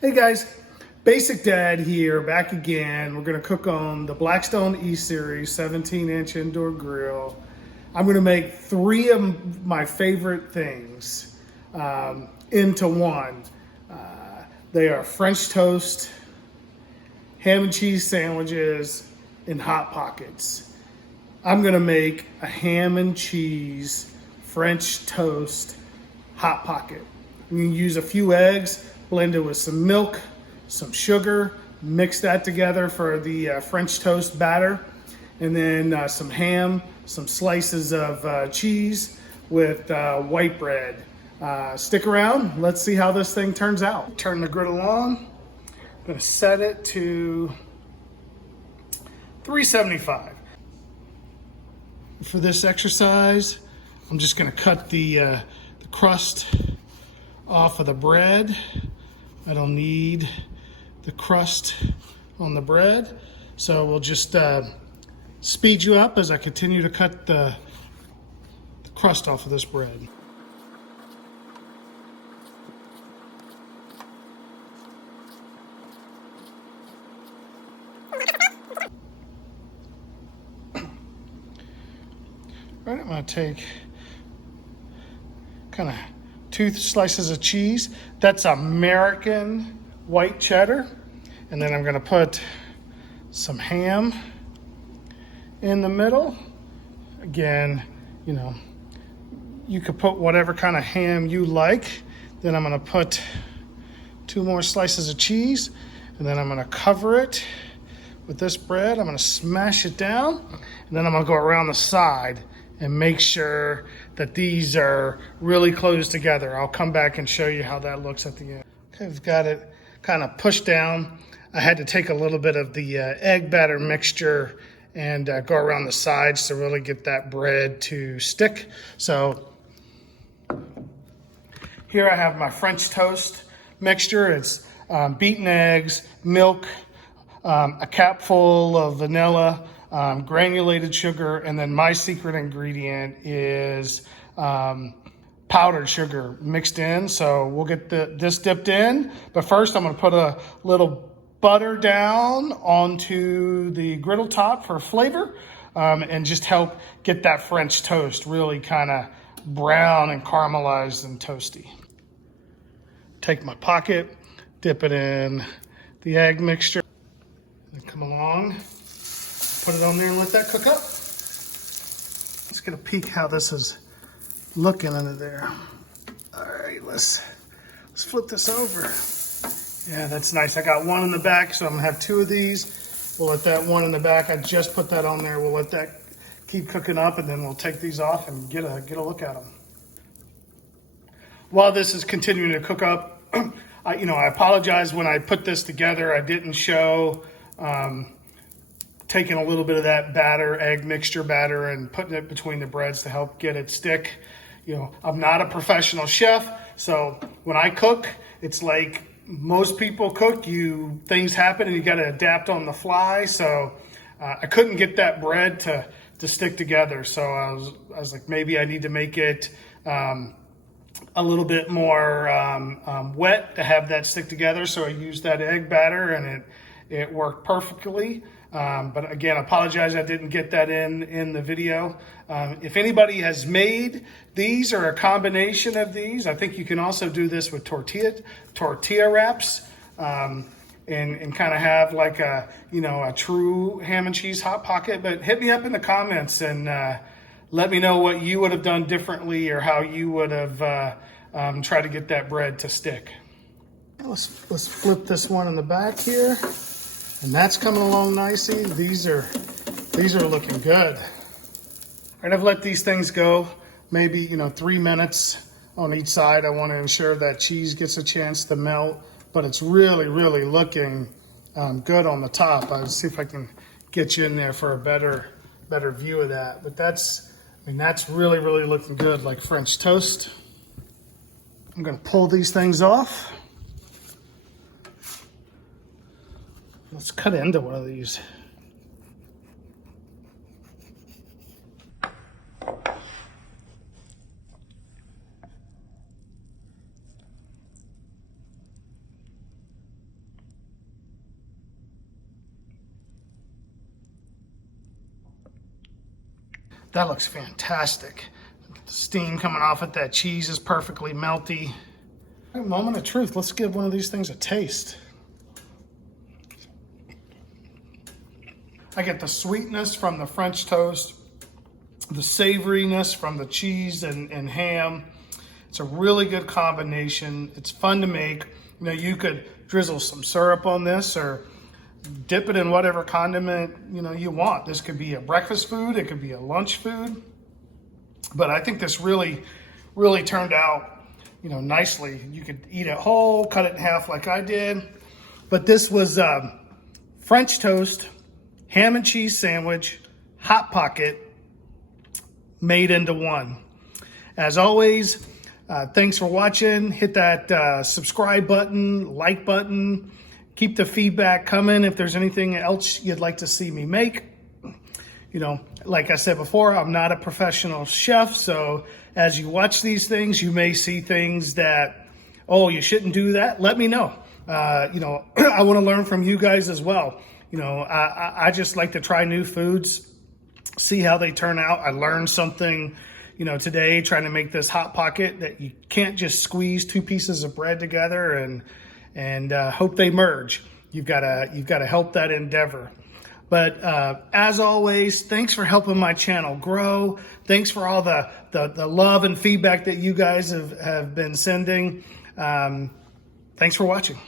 Hey guys, Basic Dad here, back again. We're gonna cook on the Blackstone E-Series 17-inch indoor grill. I'm gonna make three of my favorite things into one. They are French toast, ham and cheese sandwiches, and Hot Pockets. I'm gonna make a ham and cheese French toast Hot Pocket. You can use a few eggs, blend it with some milk, some sugar, mix that together for the French toast batter, and then some ham, some slices of cheese with white bread. Stick around, let's see how this thing turns out. Turn the griddle on. I'm gonna set it to 375. For this exercise, I'm just gonna cut the crust off of the bread. I don't need the crust on the bread, so we'll just speed you up as I continue to cut the crust off of this bread. All right, I'm gonna take kind of 2 slices of cheese. That's American white cheddar. And then I'm gonna put some ham in the middle. Again, you know, you could put whatever kind of ham you like. Then I'm gonna put 2 more slices of cheese, and then I'm gonna cover it with this bread. I'm gonna smash it down, and then I'm gonna go around the side and make sure that these are really close together. I'll come back and show you how that looks at the end. Okay, I've got it kind of pushed down. I had to take a little bit of the egg batter mixture and go around the sides to really get that bread to stick. So here I have my French toast mixture. It's beaten eggs, milk, a capful of vanilla, granulated sugar, and then my secret ingredient is powdered sugar mixed in. So we'll get this dipped in, but first I'm gonna put a little butter down onto the griddle top for flavor, and just help get that French toast really kind of brown and caramelized and toasty. Take my pocket, dip it in the egg mixture, and come along, put it on there and let that cook up. Let's get a peek how this is looking under there. All right, let's flip this over. Yeah, that's nice. I got one in the back, so I'm gonna have 2 of these. We'll let that one in the back, I just put that on there. We'll let that keep cooking up, and then we'll take these off and get a look at them. While this is continuing to cook up, I apologize when I put this together. I didn't show taking a little bit of that batter, egg mixture batter, and putting it between the breads to help get it stick. You know, I'm not a professional chef, so when I cook, it's like most people cook. Things happen and you got to adapt on the fly. So I couldn't get that bread to stick together. So I was like, maybe I need to make it a little bit more wet to have that stick together. So I used that egg batter, and it worked perfectly. But again, I apologize I didn't get that in the video. If anybody has made these or a combination of these, I think you can also do this with tortilla wraps, and kind of have like a true ham and cheese Hot Pocket. But hit me up in the comments and let me know what you would have done differently, or how you would have tried to get that bread to stick. Let's flip this one in the back here. And that's coming along nicely. These are looking good. All right, I've let these things go maybe 3 minutes on each side. I want to ensure that cheese gets a chance to melt, but it's really looking good on the top. I'll see if I can get you in there for a better view of that. But that's really looking good, like French toast. I'm gonna pull these things off. Let's cut into one of these. That looks fantastic. The steam coming off it, that cheese is perfectly melty. Moment of truth, let's give one of these things a taste. I get the sweetness from the French toast, the savoriness from the cheese and ham. It's a really good combination. It's fun to make. You know, you could drizzle some syrup on this or dip it in whatever condiment, you know, you want. This could be a breakfast food. It could be a lunch food. But I think this really turned out, you know, nicely. You could eat it whole, cut it in half like I did. But this was French toast, ham and cheese sandwich, Hot Pocket, made into one. As always, thanks for watching. Hit that subscribe button, like button. Keep the feedback coming if there's anything else you'd like to see me make. You know, like I said before, I'm not a professional chef, so as you watch these things, you may see things that, oh, you shouldn't do that. Let me know. You know, I want to learn from you guys as well. You know, I just like to try new foods, see how they turn out. I learned something, you know, today trying to make this Hot Pocket, that you can't just squeeze two pieces of bread together and hope they merge. You've got to help that endeavor. But as always, thanks for helping my channel grow. Thanks for all the love and feedback that you guys have been sending. Thanks for watching.